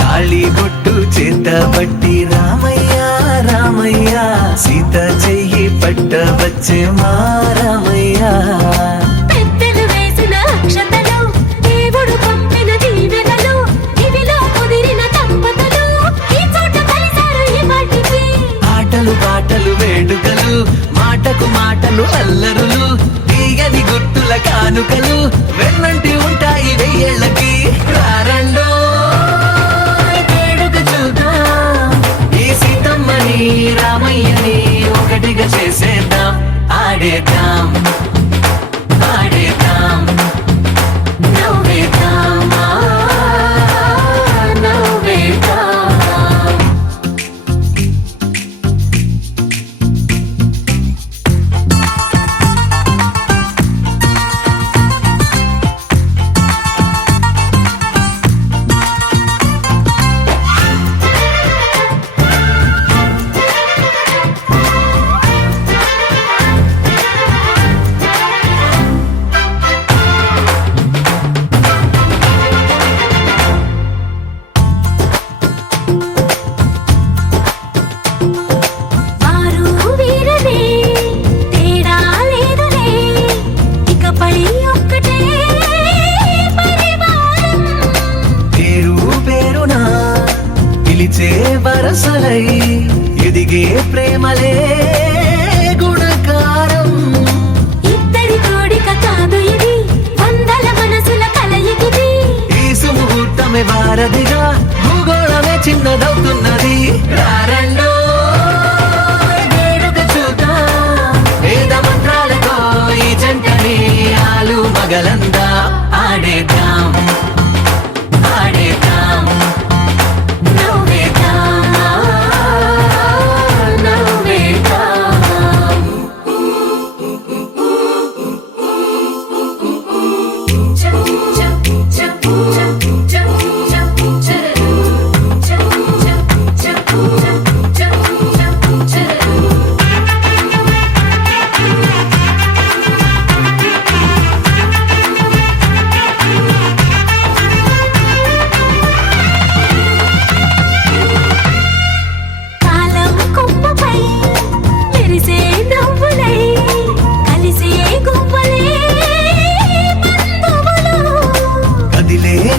తాళి బొట్టు చేతబట్టి రామయ్య రామయ్య సీత చెయ్యి పట్టవచ్చే మా రామయ్య పెద్దలు వేసిన అక్షతలు దేవుడు పంపిన దీవెనలు ఇవిలో కుదిరిన దంపతులు ఈ చోట కలిసారు ఈ వాటికి ఆటలు పాటలు వేడుకలు మాటకు మాటలు అల్లరులు తీయని గుర్తుల కానుకలు వెన్నంటి ఉంటాయి వెయ్యేళ్ళకి రారండో వేడుక చూద్దాం ఈ సీతమ్మని రామయ్యని ఒకటిగా చేసేద్దాం ఆడేద్దాం ఆడేద్దాం నవ్వేద్దాం నవ్వేద్దాం వరసలై ఎదిగే ప్రేమలే గుణకారం ఇద్దరి కోడిక కాదు ఇది వందల మనసుల కలయికిది ఈ సుముహూర్తమే వారధిగా భూగోళమే చిన్నదవుతున్నది రారండో వేడుక చూద్దాం వేద మంత్రాలతో ఈ జంటని ఆలు మగలందా ఆడేద్దాం ఆడేద్దాం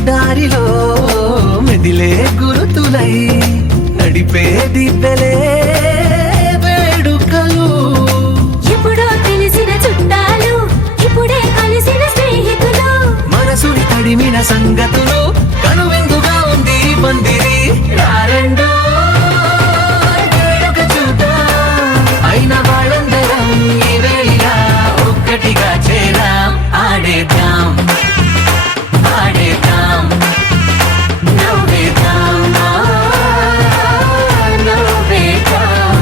దారిలో మెదిలే గురుతులై నడిపే దివ్వెలే వేడుకలు ఎప్పుడో తెలిసిన చుట్టాలు ఇప్పుడే కలిసిన స్నేహితులు మనసుని తడిమిన సంగతులు కనువిందుగా ఉంది పందిరి రారండో వేడుక చూద్దాం అయిన వాళ్ళందరం ఈ వేళ ఒక్కటిగా చేరాం ఆడేద్దాం ఆడేద్దాం నవ్వేద్దాం నవ్వేద్దాం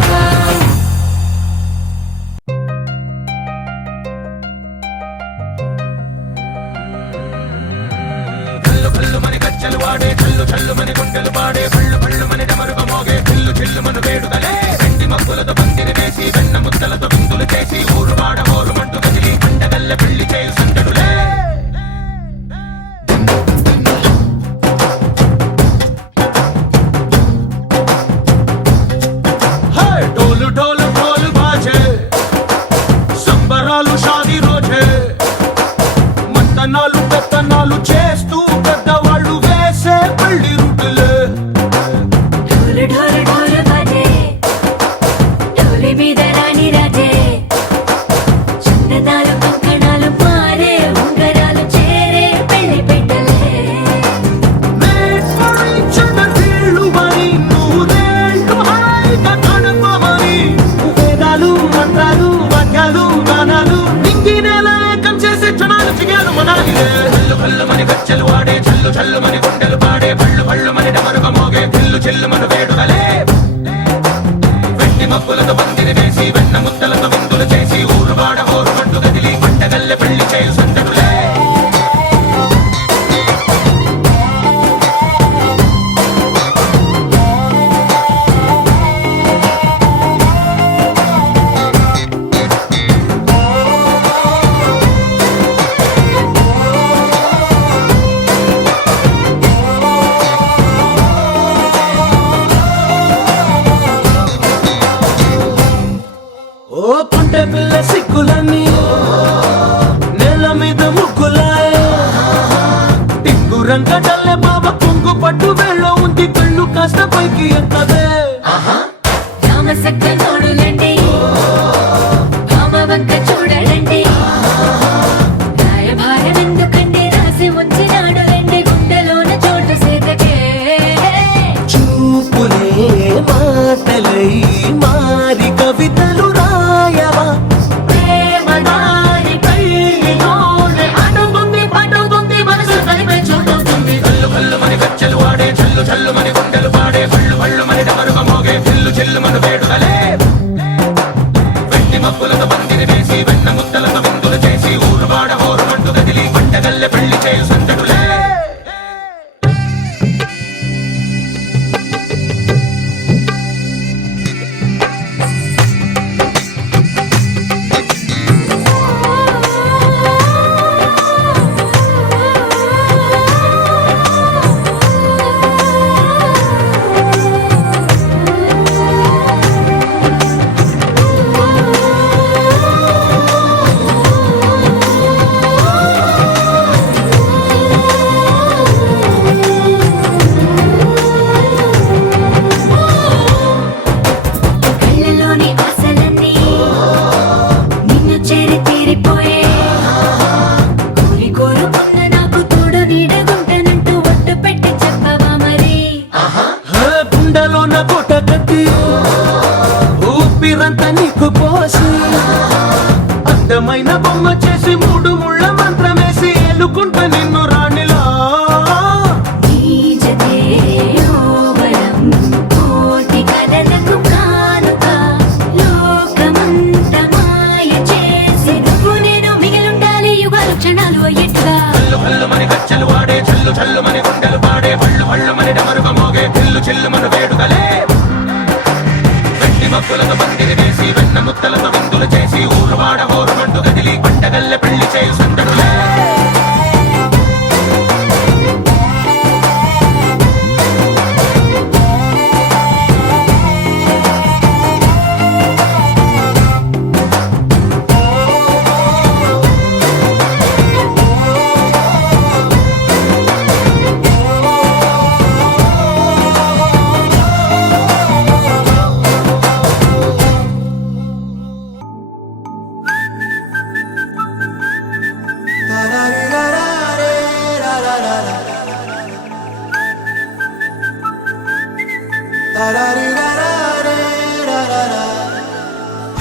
కల్లు కల్లు మని కచ్చలు వాడే చల్లు చల్లు మని గుండెలు పాడే పళ్ళు పళ్ళు మని డమరుగ మోగే చిల్లు చిల్లు మన వేడుకలే వెండి మబ్బులతో పందిరి వేసి వెన్న ముద్దలతో విందులు చేసి ఊరు వాడ మోరు మంటు కదిలి పండగల్ల పెళ్లి చేయు సందడులే ढोल ढोल ढोल बाजे సంబరాలు షాదీ రోజే మంతనాలు పెత్తనాలు చేస్తూ పెద్దవాళ్ళు వేసే పెళ్లి రుటులే ढोल ढोल ढोल बाजे ढोली మీద రాణి రాజే చందనాలు కంకణాలు మారే ఉంగరాలు చేరే పెళ్లి పెట్టలే వీళ్ళు మరి నూరేళ్ళు హాయిగా గడపమని వేదాలు మంత్రాలు వాక్యాలు గానాలు నింగినేల ఏకం చేసే క్షణాలు చిగాలు మనాలిలే కల్లు కల్లు మని కచ్చలు వాడే చల్లు చల్లు మని గుండెలు పాడే పళ్ళు పళ్ళు మని డమరుగ మోగే చిల్లు చిల్లు మన వేడుకలే వెండి మబ్బులతో పందిరి వేసి వెన్న ముద్దలతో విందులు చేసి ఊరు వాడ ఊరు మంటు కదిలి పంటగల్లె పెళ్లి చేయు సందడులే రంగడల్లే బాబా కొంగు పట్టు వేళ్ళ ఉంది కళ్ళు కాస్త పైకి ఎక్కదే రామసక్క నోడులండి రామవంక చూడలండి రాయభారం ఎందుకండి రాసి ఉంచినాడు రండి గుండెలోన చోటు సేతకే చూపులే మాటలై మారి కవితలు రాయవా ప్రేమ దారి పైలోనే అడుగుంది పడుతుంది మనసు కలిపే చూడుతుంది కళ్ళు కళ్ళు మని గచ్చలు వాడే చల్లు చల్లు మని గుండెలు పాడే పళ్ళు పళ్ళు మని డమరుగ మోగే చెల్లు చెల్లు మన వేడుదలే వెండి మబ్బులతో పందిరి వేసి వెన్న ముద్దలతో విందులు చేసి ఊరు వాడ హోరు మంటు గదిలి పంటగల్లె పెళ్లి చేయు సందడులే కళ్ళలోని ఆశలన్నీ నిన్ను చేరి తీరిపోయే కోరి కోరుకున్న నాకు తోడు నీడగుంటనంటూ ఒట్టు పెట్టి చెప్పవా మరి గుండెలోన కోట కట్టి ఊపిరంతా నీకు పోసి అందమైన బొమ్మ చేసి మూడు ముళ్ళ మంత్రమేసి ఎలుకుంట నిన్ను రాణిలా నీ జతే ఓవరం కోటి కలలకు కానుక లోకమంత మాయ చేసి నువ్వు నేను మిగిలుండాలి యుగాలు క్షణాలు ఎట్లా కళ్ళు కళ్ళు మని గచ్చలు వాడే చల్లు చల్లు మని గుండెలు పాడే పళ్ళు పళ్ళు మని డమరుగ మోగే చెల్లు చెల్లు మన వేడుదలే వెండి మబ్బులతో పందిరి వేసి వెన్న ముద్దలతో విందులు చేసి ఊరు వాడ హోరు మంటు గదిలి పంటగల్లె పెళ్లి చేయు సందడులే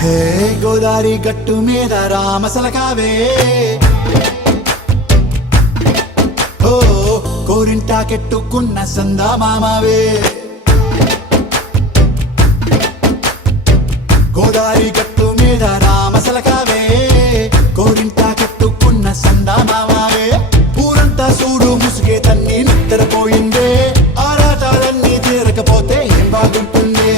హే గోదారి గట్టు మీద రామసలకావే ఓ కోరింటాకెట్టుకున్న సందా మామావే గోదారి గట్టు మీద రామసలకావే కోరింటాకెట్టుకున్న సందా మామావే ఊరంతా చూడు ముసుగే తన్ని నిద్రపోయిందే ఆరాటాలన్నీ తీరకపోతే ఏం బాగుంటుంది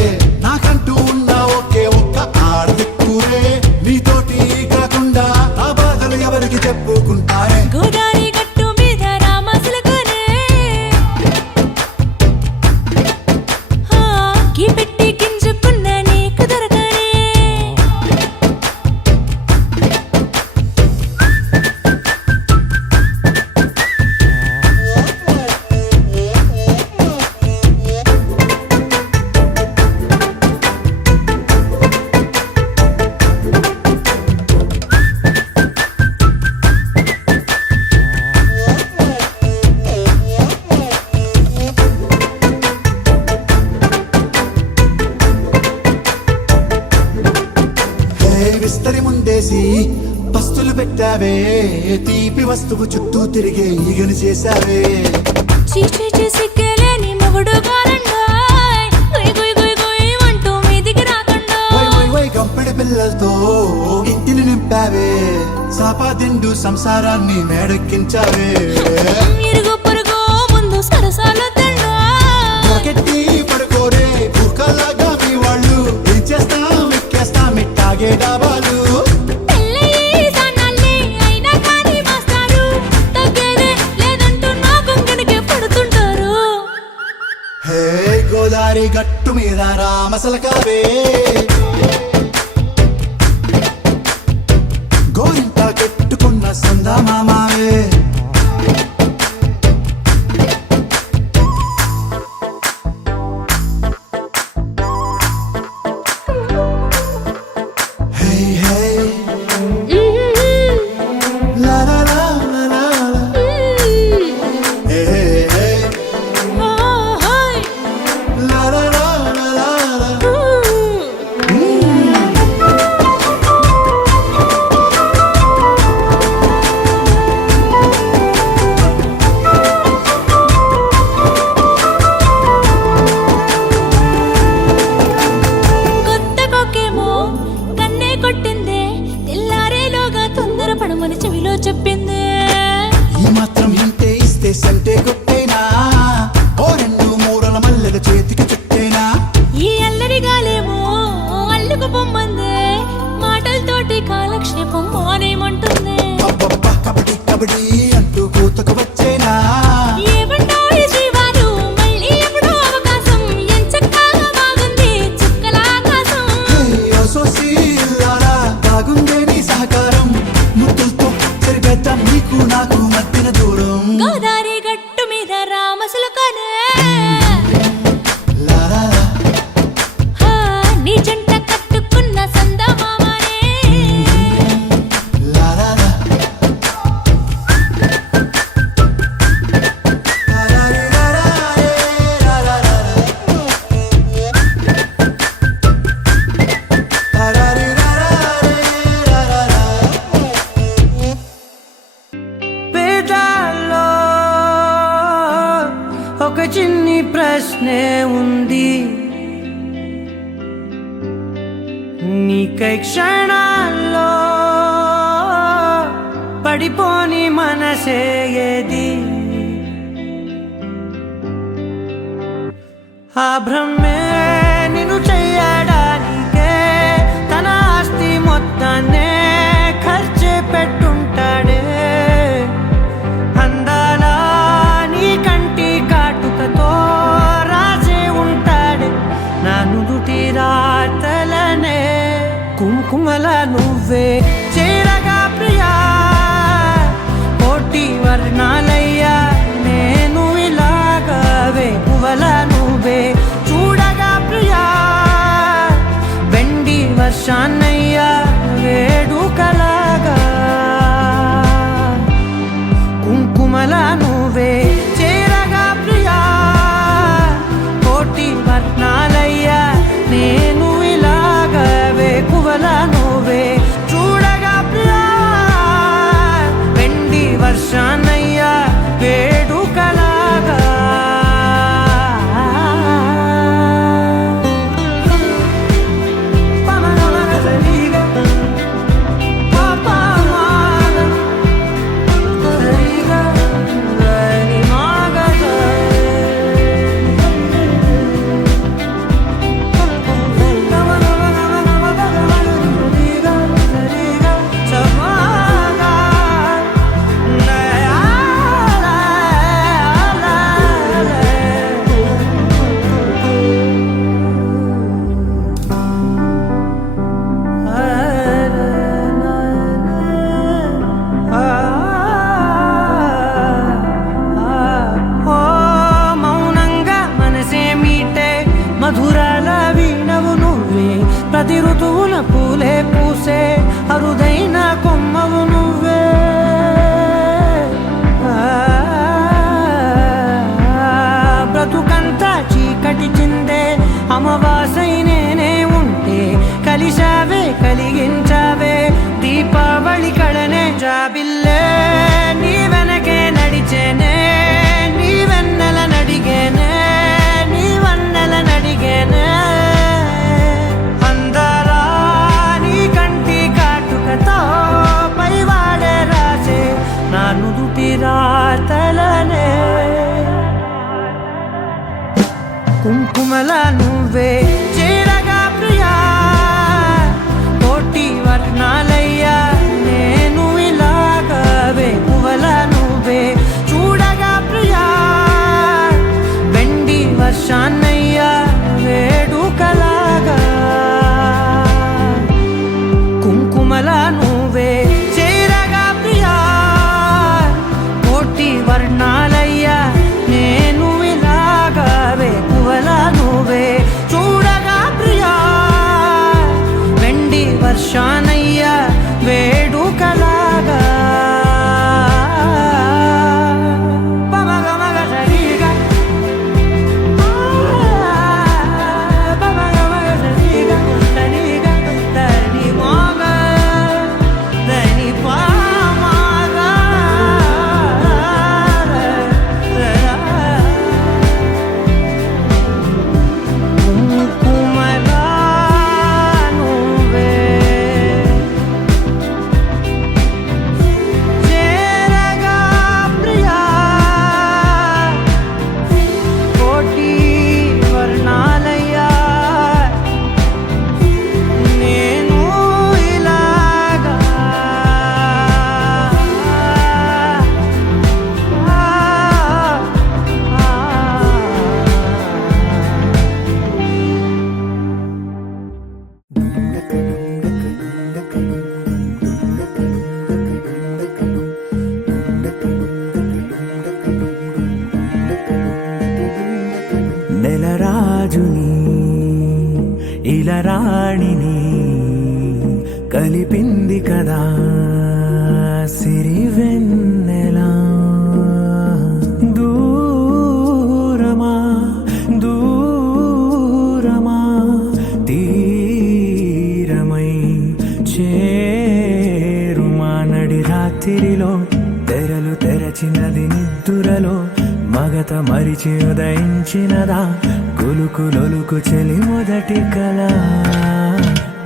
నాకంటూ ఉన్న ఒకే ఒక్క ఆడదిక్కురే నీతోటి కాకుండా ఆ బాధలు ఎవరికి చెప్పుకుంటారే గోదారి గట్టు మీద రామసులకనే కీ పెట్టి గింజుకున్న నీకు దొరకనే విస్తరి ముందేసి పస్తులు పెట్టావే తీపి వస్తువు చుట్టూ తిరిగే ఈగను చేశావే చీచి సిగ్గలేని మొగుడు గారండాయ్ గుయ్ గుయ్ గుయ్ గుయ్ అంటూ మీదికి రాకుండా వై వై వై గంపెడి పిల్లలతో ఇంటిని నింపావే సాపాదిండు సంసారాన్ని మేడెక్కించావే ఇరుగు పొరుగు ముందు సరసాలు తండా రాకెట్టి పడుకోరే కుక్కలాగా మీ వాళ్ళు ఏం చేస్తాం ఎక్కేస్తాం ఇట్టాగే డాబాలు పెళ్ళయి సన్నాల్ని అయినా కానీ మాస్తారు తగ్గేదే లేదంటూ నా కొంగడికి పడుతుంటారు హే గోదారి గట్టు మీద రామసలకావే గోరింట కెట్టుకున్న సందా మామావే చిన్ని ప్రశ్నే ఉంది, నీకై క్షణాల్లో పడిపోని మనసే ఏది? ఆ భ్రమే నిన్ను చెయ్యడానికే తన ఆస్తి మొత్తాన్నే ఖర్చు పెట్టుంటాడే. అందాల నీ కంటి కాటుకతో రాసే ఉంటాడే నా నుదుటి రాతలనే. కుంకుమల నువ్వే చేరగా ప్రియా, కోటి వర్ణాలయ్యా నేను ఇలాగవే. పువ్వల నువ్వే చూడగా ప్రియా, వెండి వర్షాన్నయ్యా వేడుకలాగా. కుంకుమల నువ్వే చేరగా ప్రియా, కోటి వర్ణాలయ్యా నేను ఇలాగవే. పువ్వల నువ్వే చూడగా ప్రియా, వెండి వర్షాన్నయ్యా వేడుకలాగా. మధురాల వీణవు నువ్వే, ప్రతి ఋతువుల పూలే పూసే అరుదైన కొమ్మవు నువ్వే. బ్రతుకంతా చీకటి చిందే అమావాసై నేనే ఉంటే కలిశావే కలిగించావే. దీపావళి కళనే జాబిల్లే నీ వెనకే నడిచేనే, నీ వెన్నెల నడిగేనే, నీ వన్నెల నడిగేనే. అందరా నీ కంటి కాటుకతో పైవాడే రాసే నా నుదుటి రాతలనే. కుంకుమల నువ్వే చేరగా ప్రియా, కోటి వర్ణాలయ్యా నేను ఇలాగవే. పువ్వల నువ్వే చూడగా ప్రియా, వెండి వర్షాన్నయ్యా వేడుకలాగా. కుంకుమల నువ్వే చేరగా ప్రియా, కోటి వర్ణాలయ్యా నేను ఇలాగవే. పువ్వల నువ్వే చూడగా ప్రియా, వెండి వర్షాన్నయ్యా వేడుకలాగా. నెలరాజుని ఇలరాణిని కలిపింది కదా సిరివెన్నెలా. దూరమా దూరమా తీరమై చేరుమా. నడి రాత్రిలో తెరలు తెరచినది నిద్దురలో మగత మరిచి ఉదయించినదా కులుకులొలుకు చెలి మొదటి కళ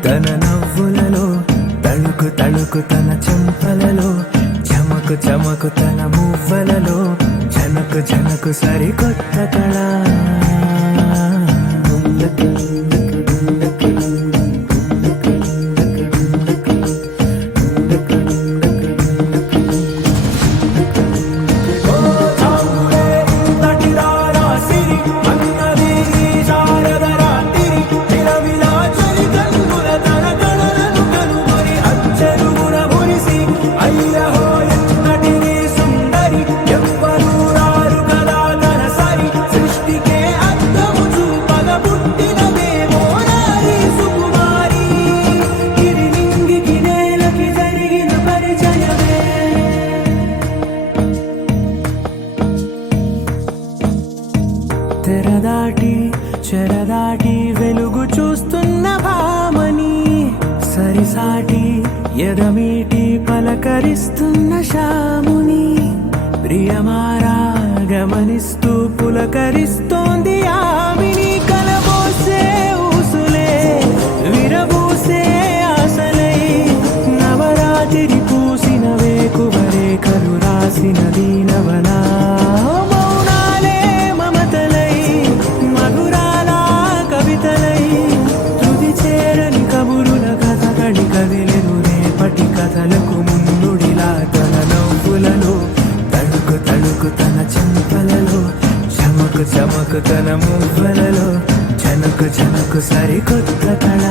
తన నవ్వులలో తళుకు తళుకు తన చెంపలలో చమకు చమకు తన మువ్వలలో జనకు జనకు సరికొత్త కళ తెరదాటి చెరదాటి వెలుగు చూస్తున్న భామని సరిసాటి ఎదమీటి పలకరిస్తున్న శాముని ప్రియమారా గమనిస్తూ పులకరిస్తోంది ఆవిని కలబోసే ఊసులే విరబూసే ఆశలై నవరాత్రి పూసిన వేకువరేఖలు రాసిన దీనవనా కథలకు ముందుడిలా తన నవ్వులలో తడుకు తడుకు తన చెంపలలో చమకు చమకు తన మువ్వలలో జనకు జనకు సరికొత్త కళ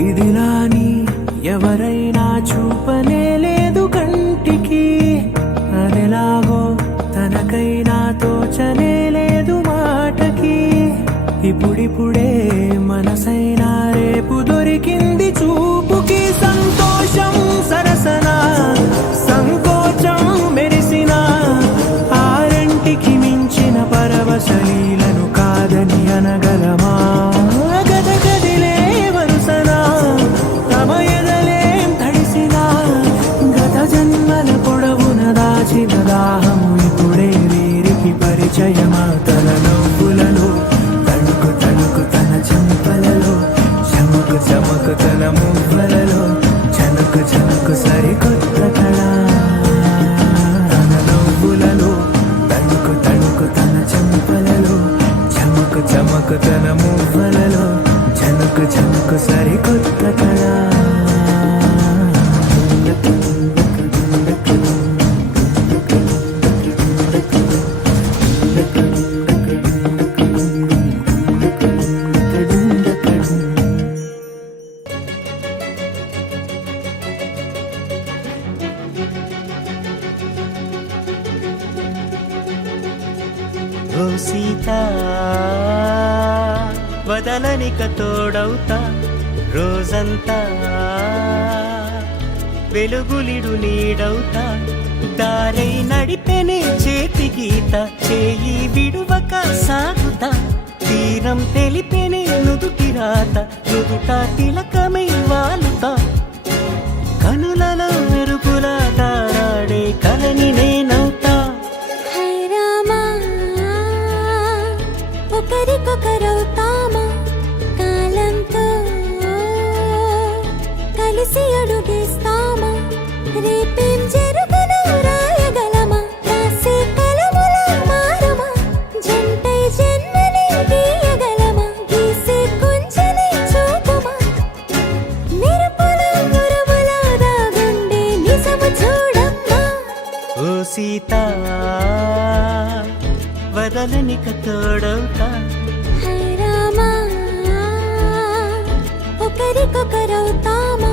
ఇదిలాని ఎవరైనా చూపనే లేదు కంటికి అదెలాగో తనకైనా తోచనే లేదు మాటకి ఇప్పుడిప్పుడే మనసైనా రేపు దొరికింది చూపుకి సంతోషం సరసన సంకోచం మెరిసిన ఆరంటికి మించిన పరవశలీలను కాదని అనగలమా దాహము ఇప్పుడే వీరికి పరిచయమా తన నవ్వులలో తణుకు తణుకు తన చెంపలలో చమకు చమకు తన మువ్వలలో జనకు జనకు సరికొత్త కళ తన నవ్వులలో తణుకు తణుకు తన చెంపలలో చమకు చమకు తన మువ్వలలో జనకు జనకు సరికొత్త కళ ఓ సీతా వదలనిక తోడవుతా రోజంతా వెలుగులిడు నీడవుతా దారై నడిపెనే చేతి గీత చేయి విడువక సాగుతా తీరం తెలిపెనే నుదుటి రాత నుదుట తిలకమై వాలుతా కనులలో మెరుపులా తారాడే కలని నేనవుతా ఒకరికొకరవుతామా కాలంతో కలిసి అడుగేస్తామా రేపేం జరుగునో రాయగలమా రాసే కలముల మారమా జంటై జన్మని గీయగలమా గీసే కొంచెని చూపుమా మెరుపుల మురుముల దాగుండే నిజము చూడమ్మా ఓ సీతా వదలనిక తోడవుతా రామా ఒకరికొకరవుతామా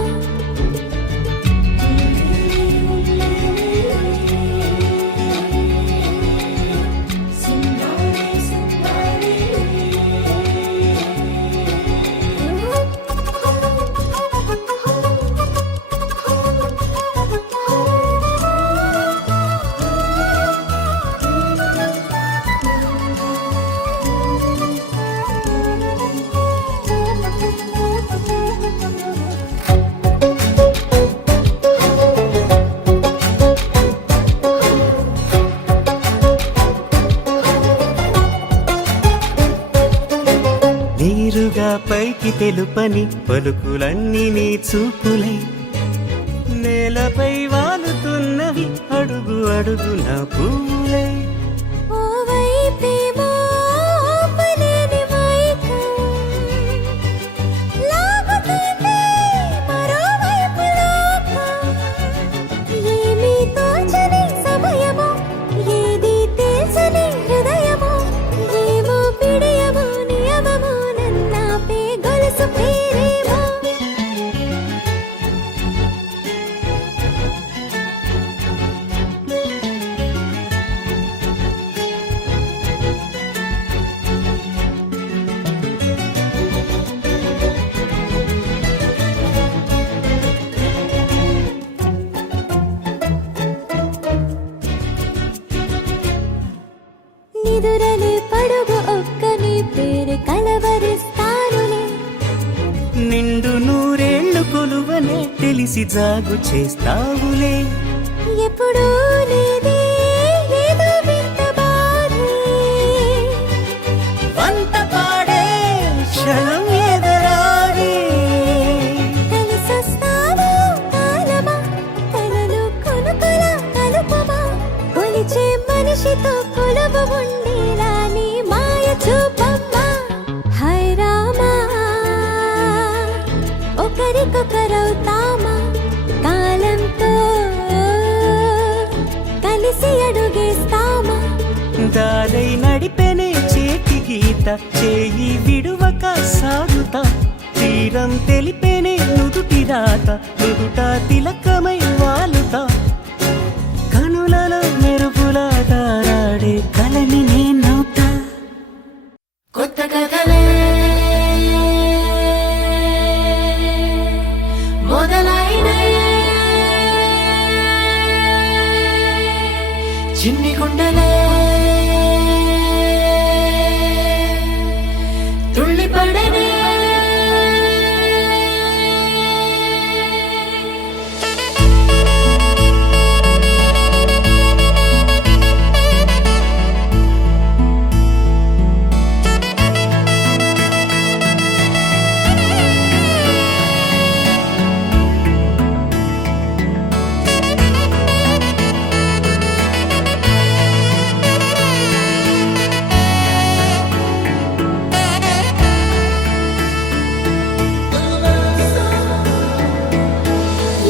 నీరుగా పైకి తెలుపని పలుకులన్నీ నీ చూపులై నేలపై వాలుతున్నవి అడుగు అడుగు నా పూలై ఓ వైపేమో ఆపలేని మైకం లాగుతుంది మరోవైపు లోకం ఏమీ తోచని సమయమో ఏది తెలుసని హృదయమో ఏమో పిడియమో నియమమో నన్నాపే గొలుసు పేరేమో నిదురలే పడుగు ఒక్క నీ పేరు కలవరిస్తానులే నిండు నూరేళ్లు కొలువనే తెలిసి జాగు చేస్తావులే ఎప్పుడూ లేదే ఏదో వింత బాధే వంత పాడే క్షణం ఎదరాడే కలిసొస్తావో కాలమా కలలు కొనుకల కలుపమా కొలిచే మనిషితో కొలువు ఉండేలా నీ మాయ చూపమ్మా హై రామా ఒకరికొకరవుతామా కాలంతో కలిసి అడుగేస్తామా దారై నడిపెనే చేతి గీత చేయి విడువక సాగుతా తీరం తెలిపెనే నుదుటి రాత నుదుట తిలకమై వాలుతా కనులలో మెరుపులా తారాడే కలని నేనవుతా కొత్త కథలే మొదలైనయే చిన్ని గుండెలే తుళ్ళిపడనే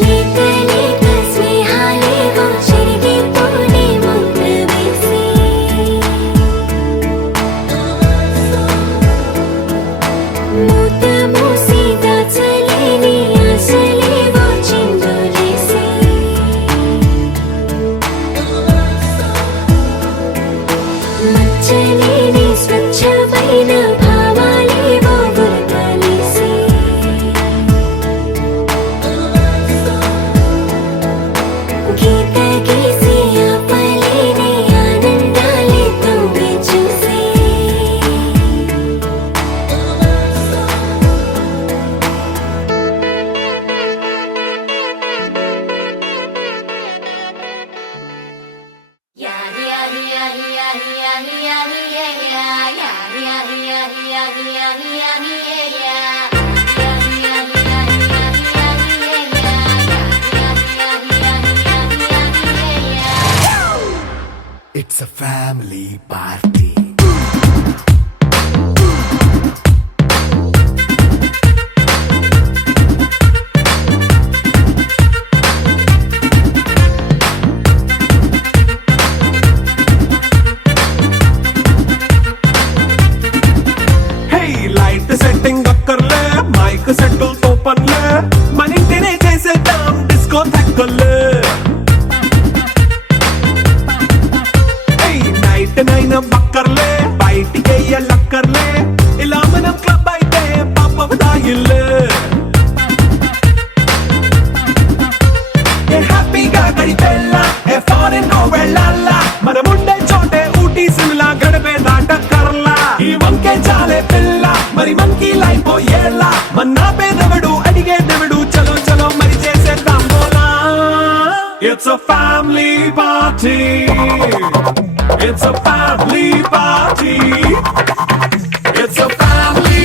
లేక లేక స్నేహాలేవో చెరిగిపోనే ముందు వేసి మూత మూసి దాచలేని ఆశలేవో చిందులేసి మచ్చలేని స్వచ్ఛమైన భావాలేవో గురకలేసి గీత గీసి ఆపలేని ఆనందాలే తొంగి చూసి It's a family party. Hey, light setting అక్కర్లే మైక్ సెట్టుల్ తో పనులే మన ఇంటినే చేసేద్దాం డిస్కో థక్కర్లే నైట్ నైన్ బక్కర్లే బయటికెయ్యలక్కర్లే ఇలా మనం క్లబ్ అయితే పాప దాయిల్లే ఏ హ్యాపీగా గడిపెళ్ళా ఏ ఫారెన్ నో వెళ్ళాలా మనముండే చోటే ఊటీ సిమ్లా గడిపే దాటక్కర్లా ఈ వంకే చాలే పిల్ల మరి మనకి లైఫ్ ఏళ్ళ మన్నా పేదవడు అడిగేదెవడు చలో చలో మరి చేసేద్దాం బోలా It's a family party. It's a family party. It's a family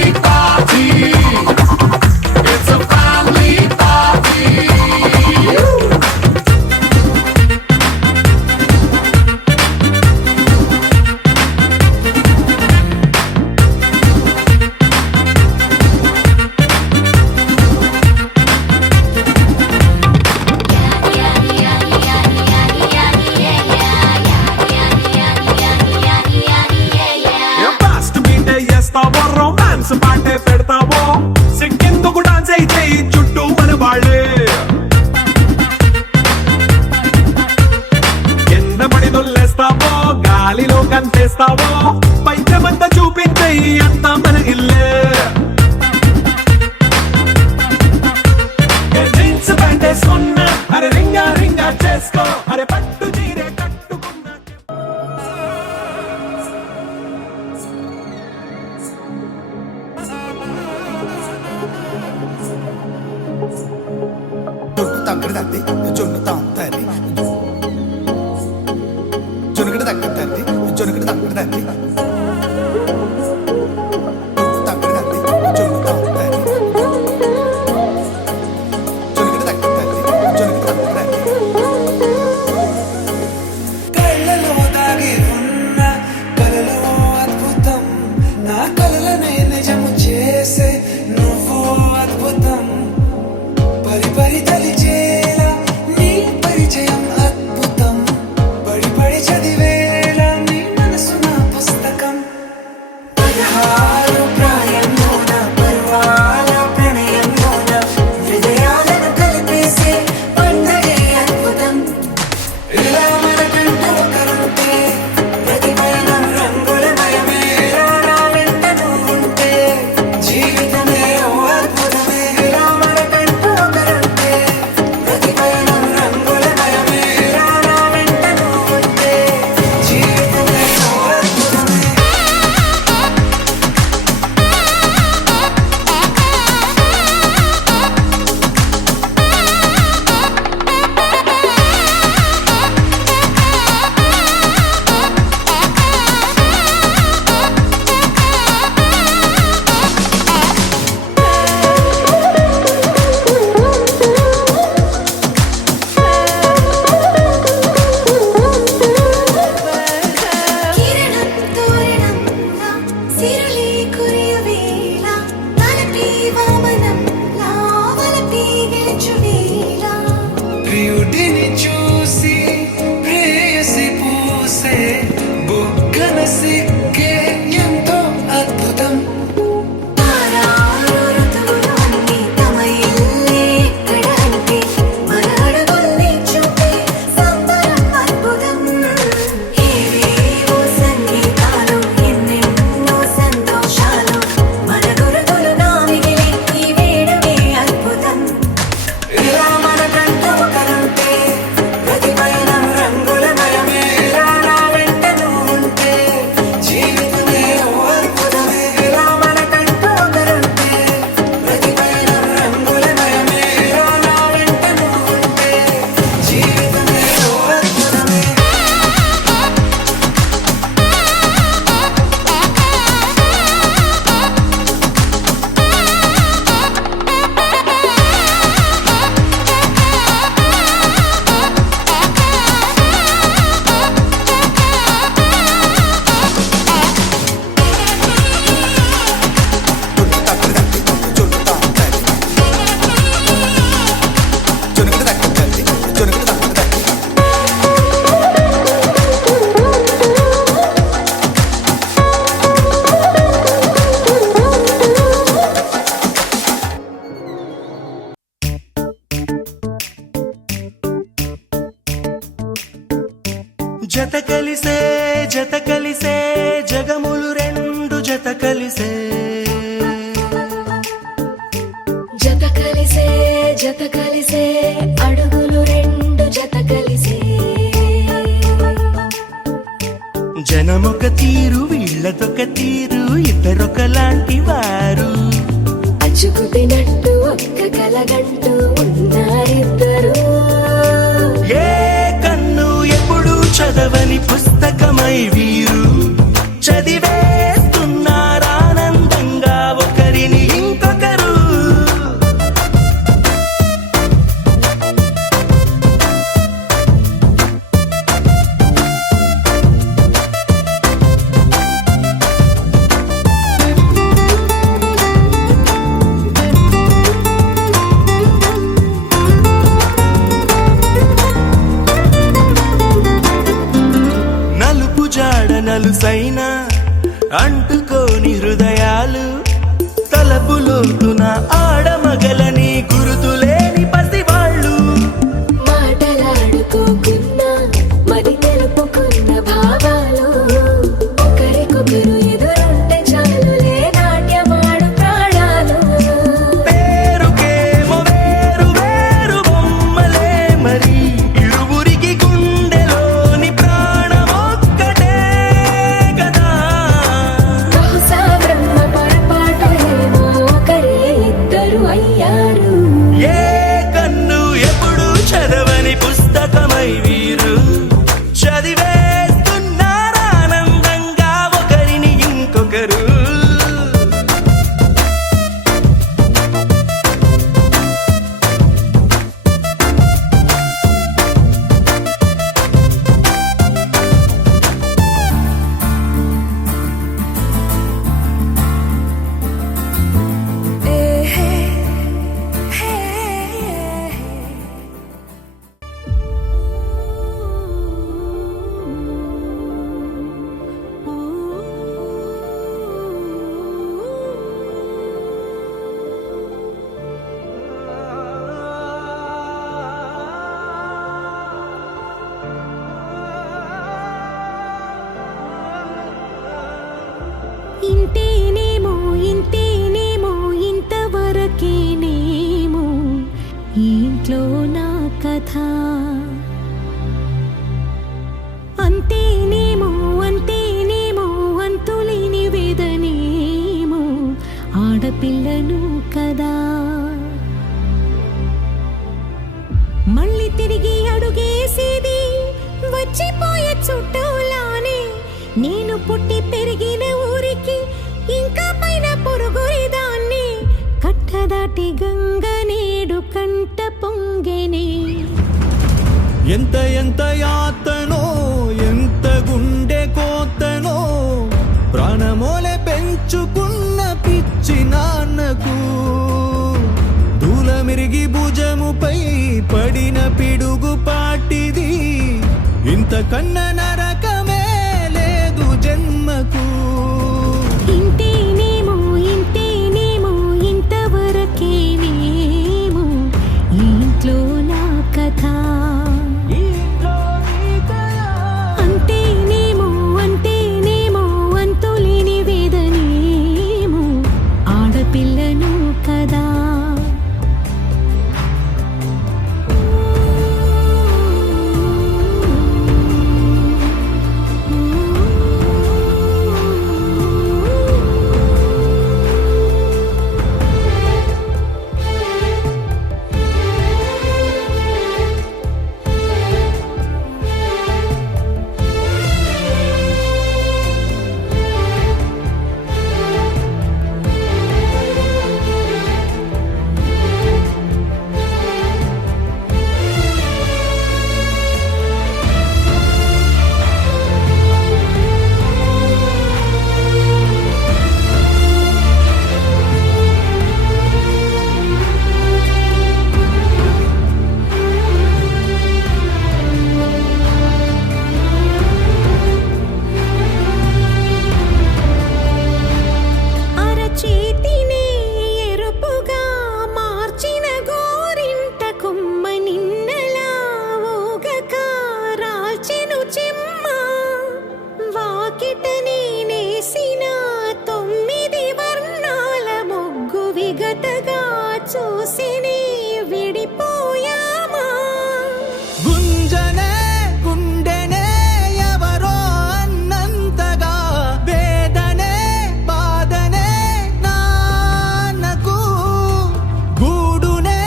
తక్కడి తల్లి జొన్ను తాంతల్లి జొనుగడ తక్కడి తల్లి జొనుగడ తక్కడి తల్లి తక్కడి తల్లి జొన్ను తాంతల్లి జొనుగడ తక్కడి తల్లి జొనుగడ తక్కడి తల్లి కళ్ళలో దాగి ఉన్న కలలో అద్భుతం నా కలలనే నిజము చేసే నువ్వు అద్భుతం పరి పరి తలిచేలా నీ పరిచయం అద్భుతం పడి పడి చదివేలా నీ మనసు నా పుస్తకం 16 ప్రాయంలోన పర్వాల ప్రణయంలోన హృదయాలను కలిపేసే పండగే అద్భుతం ఇలా మనకంటూ ఒకరుంటే ప్రతిపైన రంగులమయమే ఇలా నా వెంట నువ్వుంటే జీవితమే ఓ అద్భుతమే ఇలా మనకంటూ ఒకరుంటే ప్రతిపైన రంగులమయమే ఇలా నా వెంట నువ్వుంటే జీవితమే ఓ అద్భుతమే కిరణం తోరణంలా సిరులే కురియవేళ తలపి వామనంలా వలపి గెలుచువేళ ప్రియుడిని చూసి ప్రేయసి పూసే బుగ్గన సిగ్గే ఎంతో అద్భుతం తారారు ఋతువులు అన్నీ తమ ఇల్లే ఎక్కడ అంటే మన అడుగుల్ని చూపే సంబరం అద్భుతం ఏవేవో సంగీతాలు ఎన్నెన్నో సంతోషాలు మన గురుతులుగా మిగిలే ఈ వేడుకే అద్భుతం ఇలా మనకంటూ ఒకరుంటే ప్రతిపైన రంగులమయమే ఇలా నా వెంట నువ్వుంటే జీవితమే ఓ అద్భుతమే ఇలా మనకంటూ ఒకరుంటే ప్రతిపైన రంగులమయమే ఇలా నా వెంట నువ్వుంటే జీవితమే ఓ అద్భుతమే జొన్ను తక్కడి తల్లి జొన్ను తాంతల్లి జొనుగడ తక్కడి తల్లి జొనుగడ తక్కడి తల్లి జత కలిసే జగములు రెండు జత కలిసే జత కలిసే అడుగులు రెండు జత కలిసే జనమొక తీరు వీళ్ళదొక తీరు ఇద్దరొకలాంటి వారు అచ్చుకు తినట్టు ఒక్క కలగంటూ ఉన్నారిద్దరు ఏ కన్ను ఎప్పుడు చదవని పుస్తకమై వీరు చదివేస్తున్నారానందంగా ఒకరిని ఇంకొకరు నలుపు జాడ నలుసైన అంటుకోని హృదయాలు తలపులోతున ఆడమగలని గురుతులేని పసివాళ్ళు మాటలాడుకోకున్నా మరి తెలుపుకున్న భావాలు ఒకరికొకరు ఎదురుంటే చాలులే నాట్యమాడు ప్రాణాలు పేరుకేమో వేరు వేరు బొమ్మలే మరి ఇరువురికి గుండెలోని ప్రాణమొక్కటే కదా బహుశా బ్రహ్మ పొరపాటు ఏమో ఒకరే ఆడపిల్లను కదా. మళ్ళీ తిరిగి అడుగేసేది వచ్చిపోయే చుట్టూలానే. నేను పుట్టి పెరిగిన ఊరికి ఇంకా పైన పొరుగురిదాన్ని. కట్టదాటి గంగ నేడు కంట పొంగెనే. ఎంత ఎంత యాతనో ఎంత గుండె కోతనో ప్రాణమోలే పెంచుకున్న పిచ్చి నాన్నకు. దూలమిరిగి భుజముపై పడిన పిడుగు పాటిది. ఇంతకన్న నరకమే లేదు జన్మకు. ఇంతేనేమో ఇంతేనేమో ఇంతవరకేనేమో ఈ ఇంట్లో నా కథ. అంతేనేమో అంతేనేమో అంతులేని వేదనేమో ఆడపిల్లను కదా. చూసిని విడిపోయామా. గుంజనే గుండెనే ఎవరో అన్నంతగా వేదనే బాధనే నాన్నకు. గూడునే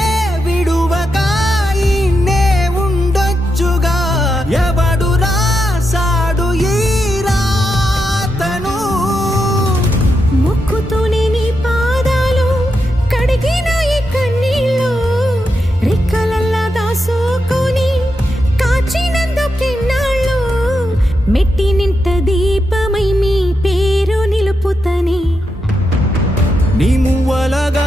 విడువక ఇన్నే ఉండొచ్చుగా. ఎవడు రాసాడు ఈ రాతను. ముక్కుతూనే నీ పాదాలు కడిగిన మెట్టి నింట దీపమై మీ పేరు నిలుపుతని. నీ మువ్వలగా